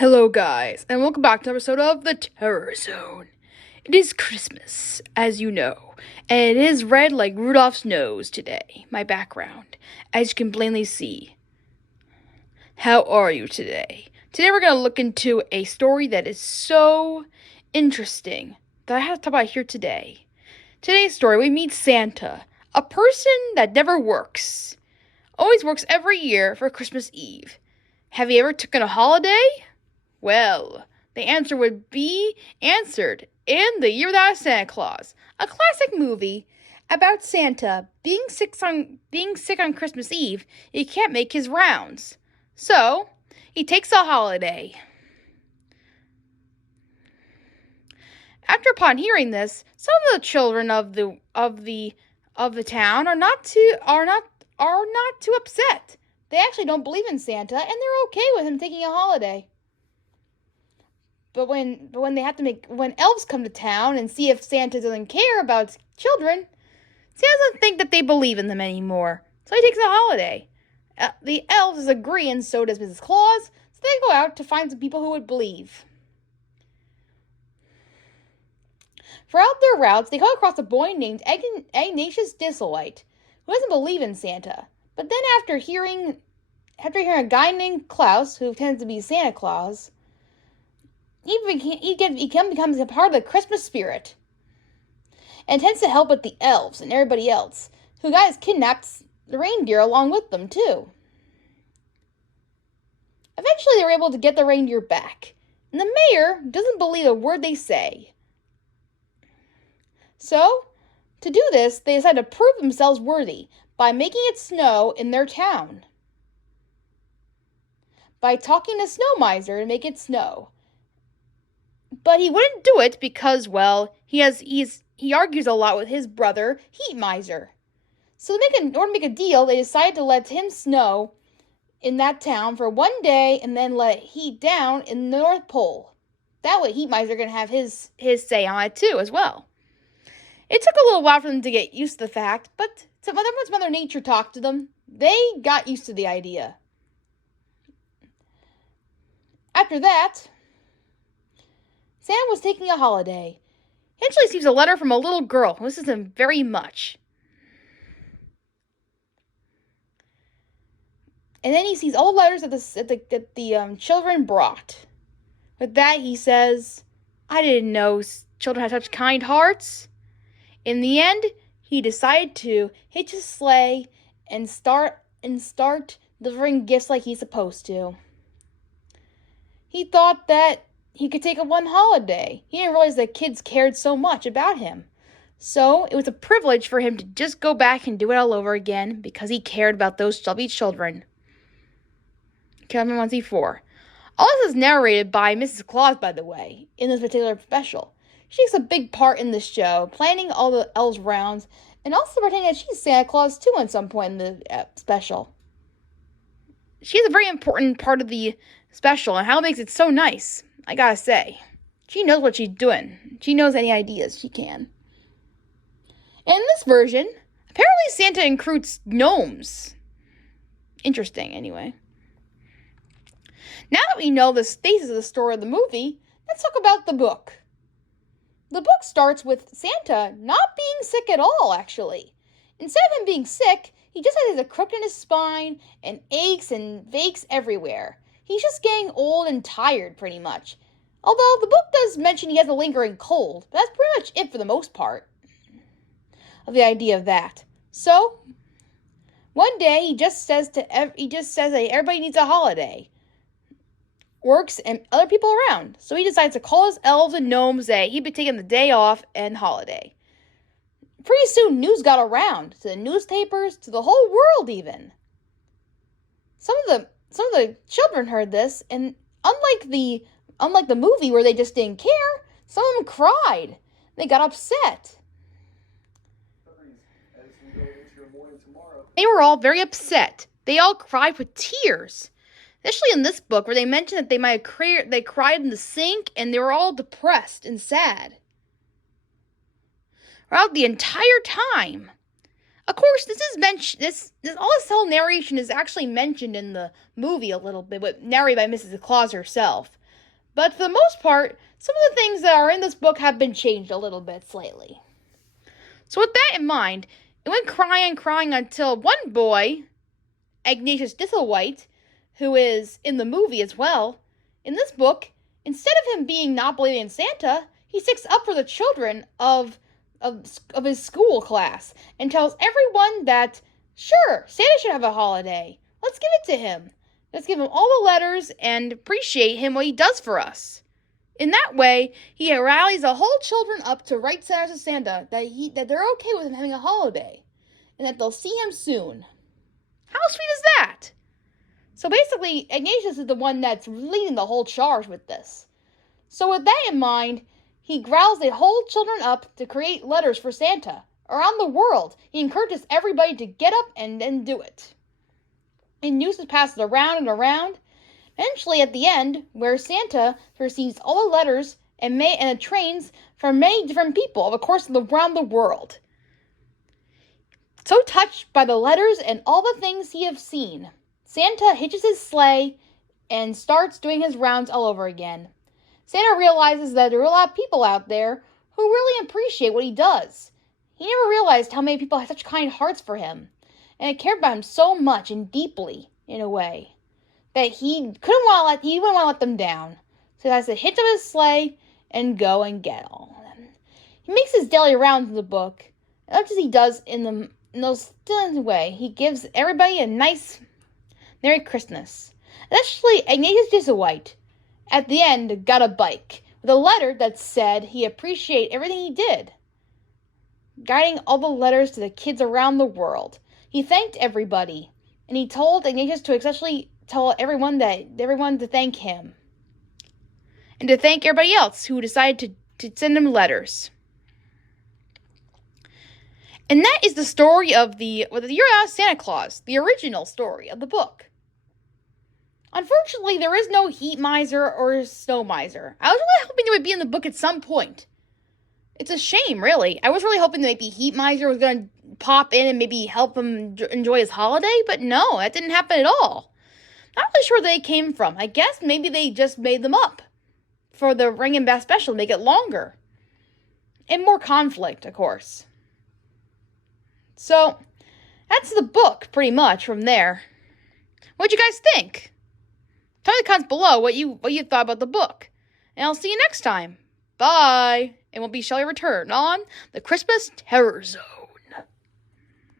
Hello, guys, and welcome back to an episode of The Terror Zone. It is Christmas, as you know, and it is red like Rudolph's nose today, my background, as you can plainly see. How are you today? Today we're going to look into a story that is so interesting that I have to talk about here today. Today's story, we meet Santa, a person that never works. Always works every year for Christmas Eve. Have you ever taken a holiday? Well, the answer would be answered in The Year Without a Santa Claus, a classic movie about Santa being sick on Christmas Eve. He can't make his rounds, so he takes a holiday. Upon hearing this, some of the children of the town are not too upset. They actually don't believe in Santa, and they're okay with him taking a holiday. But when elves come to town and see if Santa doesn't care about children, Santa doesn't think that they believe in them anymore. So he takes a holiday. The elves agree, and so does Mrs. Claus. So they go out to find some people who would believe. Throughout their routes, they come across a boy named Ignatius Disselwhite, who doesn't believe in Santa. But then after hearing a guy named Klaus, who tends to be Santa Claus, he becomes a part of the Christmas spirit and tends to help with the elves and everybody else, who kidnapped the reindeer along with them, too. Eventually, they were able to get the reindeer back, and the mayor doesn't believe a word they say. So, to do this, they decide to prove themselves worthy by making it snow in their town. By talking to Snow Miser to make it snow. But he wouldn't do it because, well, he argues a lot with his brother, Heat Miser. So in order to make a deal, they decided to let him snow in that town for one day and then let Heat down in the North Pole. That way Heat Miser can have his say on it too as well. It took a little while for them to get used to the fact, but once Mother Nature talked to them, they got used to the idea. After that, Santa was taking a holiday. He eventually receives a letter from a little girl who misses him very much. And then he sees all the letters that the children brought. With that, he says, "I didn't know children had such kind hearts." In the end, he decided to hitch his sleigh and start delivering gifts like he's supposed to. He thought that he could take one holiday. He didn't realize that kids cared so much about him. So it was a privilege for him to just go back and do it all over again because he cared about those chubby children. Kevin 1C4. All this is narrated by Mrs. Claus, by the way, in this particular special. She takes a big part in the show, planning all the elves' rounds, and also pretending that she's Santa Claus too at some point in the special. She's a very important part of the special, and how it makes it so nice, I gotta say. She knows what she's doing. She knows any ideas she can. And in this version, apparently Santa includes gnomes. Interesting, anyway. Now that we know the status of the story of the movie, let's talk about the book. The book starts with Santa not being sick at all, actually. Instead of him being sick, he just has a crook in his spine and aches and aches everywhere. He's just getting old and tired, pretty much. Although the book does mention he has a lingering cold, but that's pretty much it for the most part of the idea of that. So, one day he just says that everybody needs a holiday. Works and other people around. So he decides to call his elves and gnomes that he'd be taking the day off and holiday. Pretty soon news got around to the newspapers, to the whole world even. Some of the children heard this, and unlike the movie where they just didn't care, some of them cried. They got upset. They were all very upset. They all cried with tears. Especially in this book, where they mentioned that they cried in the sink, and they were all depressed and sad throughout the entire time. Of course, all this whole narration is actually mentioned in the movie a little bit, but narrated by Mrs. Claus herself. But for the most part, some of the things that are in this book have been changed a little bit slightly. So with that in mind, it went crying until one boy, Ignatius Dithlewhite, who is in the movie as well, in this book, instead of him being not believing in Santa, he sticks up for the children of his school class and tells everyone that, sure, Santa should have a holiday. Let's give it to him. Let's give him all the letters and appreciate him what he does for us. In that way, he rallies the whole children up to write letters to Santa that they're okay with him having a holiday and that they'll see him soon. How sweet is that? So basically, Ignatius is the one that's leading the whole charge with this. So with that in mind, he growls the whole children up to create letters for Santa. Around the world, he encourages everybody to get up and then do it. And news is passed around and around. Eventually, at the end, where Santa receives all the letters and the trains from many different people, of course, around the world. So touched by the letters and all the things he has seen, Santa hitches his sleigh and starts doing his rounds all over again. Santa realizes that there are a lot of people out there who really appreciate what he does. He never realized how many people had such kind hearts for him, and cared about him so much and deeply, in a way, that he wouldn't want to let them down. So he has to hitch up his sleigh and go and get all of them. He makes his daily rounds in the book, and much as he does in those still way, he gives everybody a nice Merry Christmas. Especially Ignatius Dithlewhite, at the end, got a bike with a letter that said he appreciated everything he did, guiding all the letters to the kids around the world. He thanked everybody, and he told Ignatius to especially tell everyone to thank him, and to thank everybody else who decided to send him letters. And that is the story of the Year Without Santa Claus, the original story of the book. Unfortunately, there is no Heat Miser or Snow Miser. I was really hoping it would be in the book at some point. It's a shame, really. I was really hoping that maybe Heat Miser was going to pop in and maybe help him enjoy his holiday, but no, that didn't happen at all. Not really sure where they came from. I guess maybe they just made them up for the Ring and Bath special to make it longer. And more conflict, of course. So, that's the book, pretty much, from there. What'd you guys think? Tell me in the comments below what you thought about the book. And I'll see you next time. Bye. And we'll be Shelley Return on the Christmas Terror Zone.